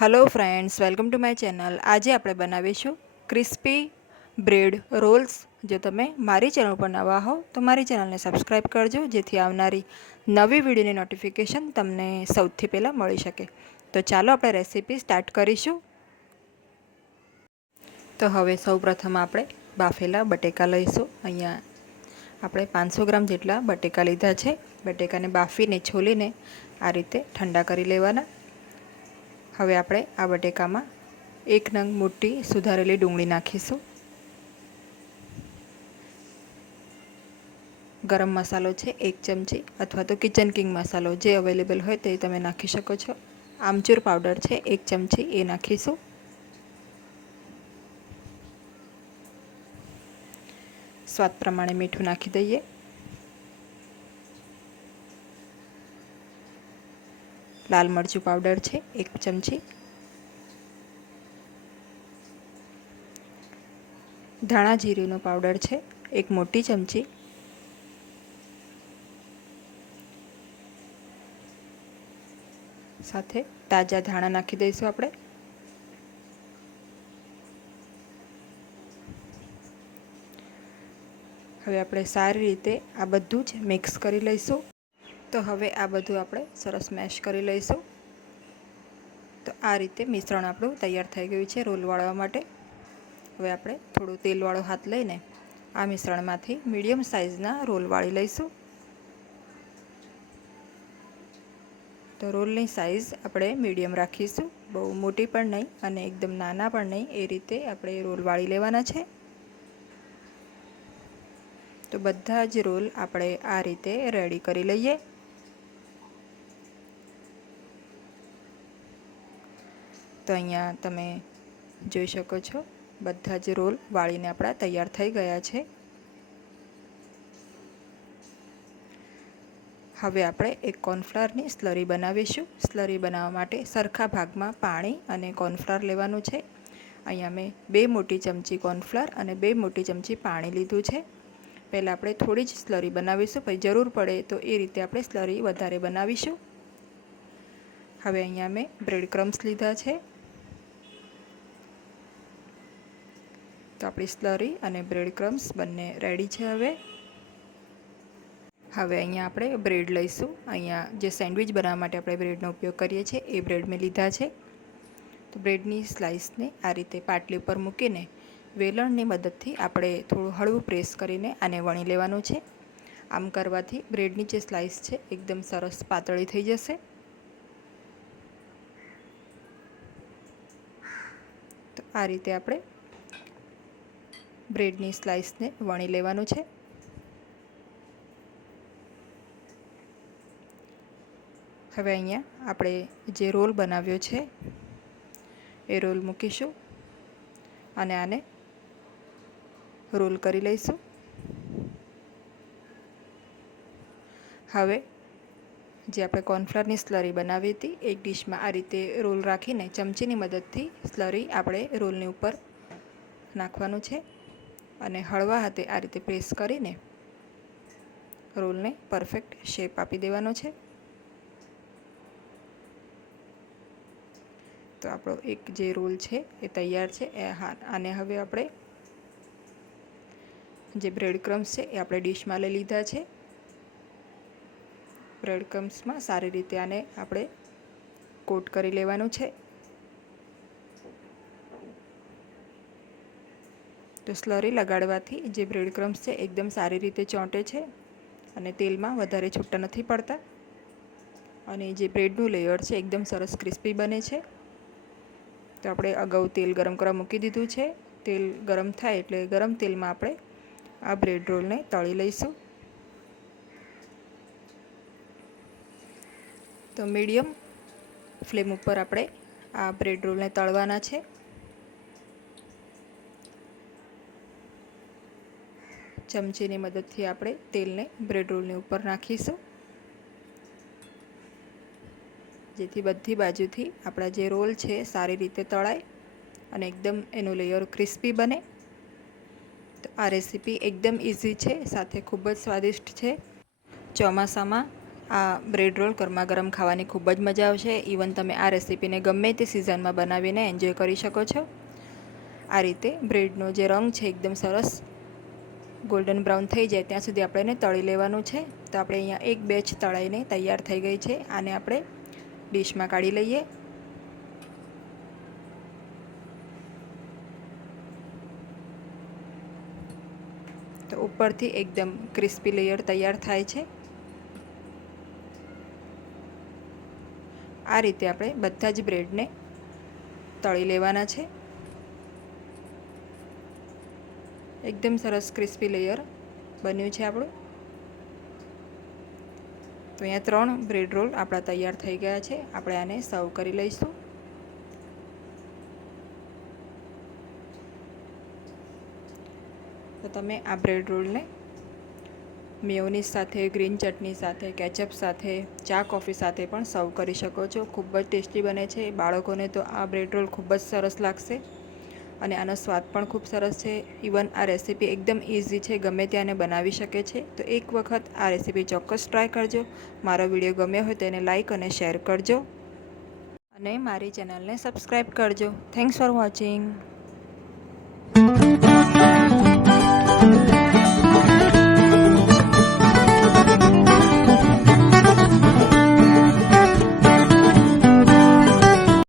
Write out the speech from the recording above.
Hello friends welcome to my channel આજે આપણે બનાવીશું ક્રિસ્પી બ્રેડ રોલ્સ જો તમે મારી ચેનલ પર નવા હો, તો મારી ચેનલને સબસ્ક્રાઈબ કરજો, જેથી આવનારી નવી વિડીયોની નોટિફિકેશન તમને સૌથી પહેલાં મળી શકે. તો ચાલો આપણે રેસીપી સ્ટાર્ટ કરીશું. તો હવે સૌપ્રથમ આપણે બાફેલા બટેકા લઈશું. અહીંયા આપણે પાંચસો ગ્રામ જેટલા બટેકા લીધા છે. બટેકાને બાફીને, છોલીને આ રીતે ઠંડા કરી લેવાના. હવે આપણે આ બટેકામાં એક નંગ મોટી સુધારેલી ડુંગળી નાખીશું. ગરમ મસાલો છે એક ચમચી અથવા તો કિચન કિંગ મસાલો જે અવેલેબલ હોય તે તમે નાખી શકો છો. આમચૂર પાવડર છે એક ચમચી એ નાખીશું. સ્વાદ પ્રમાણે મીઠું નાખી દઈએ. લાલ મરચું પાવડર છે, એક ચમચી. ધાણા જીરીનો પાવડર છે, એક મોટી ચમચી. સાથે તાજા ધાણા નાખી દઈશું આપણે. હવે આપણે સારી રીતે આ બધું જ મિક્સ કરી લઈશું. તો હવે આ બધું આપણે સરસ મેશ કરી લઈશું. તો આ રીતે મિશ્રણ આપણું તૈયાર થઈ ગયું છે રોલ વાળવા માટે. હવે આપણે થોડું તેલવાળો હાથ લઈને આ મિશ્રણમાંથી મીડિયમ સાઇઝના રોલ વાળી લઈશું. તો રોલની સાઇઝ આપણે મીડિયમ રાખીશું. બહુ મોટી પણ નહીં અને એકદમ નાના પણ નહીં એ રીતે આપણે રોલ વાળી લેવાના છે. તો બધા જ રોલ આપણે આ રીતે રેડી કરી લઈએ. તો અહીંયા તમે જોઈ શકો છો. બધા જ રોલ વાળીને આપણા તૈયાર થઈ ગયા છે. હવે આપણે એક કોર્નફ્લાવરની સ્લરી બનાવીશું. સ્લરી બનાવવા માટે સરખા ભાગમાં પાણી અને કોર્નફ્લાવર લેવાનું છે. અહીંયા મેં બે મોટી ચમચી કોર્નફ્લાવર અને બે મોટી ચમચી પાણી લીધું છે. પહેલાં આપણે થોડી જ સ્લરી બનાવીશું. પછી જરૂર પડે તો એ રીતે આપણે સ્લરી વધારે બનાવીશું. હવે અહીંયા મેં બ્રેડ ક્રમ્સ લીધા છે. તો આપણી સ્લરી અને બ્રેડ ક્રમ્સ બંને રેડી છે હવે. હવે અહીંયા આપણે બ્રેડ લઈશું. અહીંયા જે સેન્ડવિચ બનાવવા માટે આપણે બ્રેડનો ઉપયોગ કરીએ છીએ, એ બ્રેડ મેં લીધા છે. તો બ્રેડની સ્લાઇસને આ રીતે પાટલી ઉપર મૂકીને વેલણની મદદથી આપણે થોડું હળવું પ્રેસ કરીને આને વણી લેવાનું છે. આમ કરવાથી બ્રેડની જે સ્લાઇસ છે, એકદમ સરસ પાતળી થઈ જશે. તો આ રીતે આપણે બ્રેડની સ્લાઇસને વણી લેવાનું છે. હવે અહીંયા આપણે જે રોલ બનાવ્યો છે, એ રોલ મૂકીશું અને આને રોલ કરી લઈશું. હવે જે આપણે કોર્નફ્લાવરની સ્લરી બનાવી હતી, એક ડીશમાં આ રીતે રોલ રાખીને ચમચીની મદદથી સ્લરી આપણે રોલની ઉપર નાખવાનું છે. અને હળવા હાથે આ રીતે પ્રેસ કરીને રોલને પરફેક્ટ શેપ આપી દેવાનો છે. તો આપણો એક જે રોલ છે એ તૈયાર છે. એ હા, આને હવે આપણે જે બ્રેડ ક્રમ્સ છે એ આપણે ડીશમાં લઈ લીધા છે. બ્રેડ ક્રમ્સમાં સારી રીતે આને આપણે કોટ કરી લેવાનું છે. તો સ્લરી લગાડવાથી જે બ્રેડ ક્રમ્સ છે એકદમ સારી રીતે ચોંટે છે અને તેલમાં વધારે છૂટા નથી પડતા. અને જે બ્રેડનું લેયર છે એકદમ સરસ ક્રિસ્પી બને છે. તો આપણે અગાઉ તેલ ગરમ કરવા મૂકી દીધું છે. તેલ ગરમ થાય એટલે ગરમ તેલમાં આપણે આ બ્રેડ રોલને તળી લઈશું. તો મીડિયમ ફ્લેમ ઉપર આપણે આ બ્રેડ રોલને તળવાના છે. ચમચીની મદદથી આપણે તેલને બ્રેડ રોલની ઉપર નાખીશું. જેથી બધી બાજુથી આપણા જે રોલ છે સારી રીતે તળાય અને એકદમ એનું લેયર ક્રિસ્પી બને. તો આ રેસીપી એકદમ ઇઝી છે, સાથે ખૂબ જ સ્વાદિષ્ટ છે. ચોમાસામાં આ બ્રેડ રોલ ગરમા ગરમ ખાવાની ખૂબ જ મજા આવશે. ઇવન તમે આ રેસીપીને ગમે તે સિઝનમાં બનાવીને એન્જોય કરી શકો છો. આ રીતે બ્રેડનો જે રંગ છે, એકદમ સરસ ગોલ્ડન બ્રાઉન થઈ જાય ત્યાં સુધી આપણે એને તળી લેવાનું છે. તો આપણે અહીંયા એક બેચ તળાઈને તૈયાર થઈ ગઈ છે. આને આપણે ડીશમાં કાઢી લઈએ. તો ઉપરથી એકદમ ક્રિસ્પી લેયર તૈયાર થાય છે. આ રીતે આપણે બધા જ બ્રેડને તળી લેવાના છે. એકદમ સરસ ક્રિસ્પી લેયર બન્યું છે આપણું. તો અહીંયા ત્રણ બ્રેડ રોલ આપણા તૈયાર થઈ ગયા છે. આપણે આને સર્વ કરી લઈશું. તો તમે આ બ્રેડ રોલને મેયોનીઝ સાથે ગ્રીન ચટણી સાથે કેચઅપ સાથે, ચા કોફી સાથે પણ સર્વ કરી શકો છો. ખૂબ જ ટેસ્ટી બને છે. બાળકોને તો આ બ્રેડ રોલ ખૂબ જ સરસ લાગશે. અને આનો સ્વાદ પણ ખૂબ સરસ છે. ઇવન આ રેસીપી એકદમ ઇઝી છે, ગમે ત્યાંને બનાવી શકે છે. તો એક વખત આ રેસીપી ચોક્કસ ટ્રાય કરજો. મારો વીડિયો ગમ્યો હોય તો એને લાઇક અને શેર કરજો. અને મારી ચેનલને સબસ્ક્રાઈબ કરજો. Thanks for watching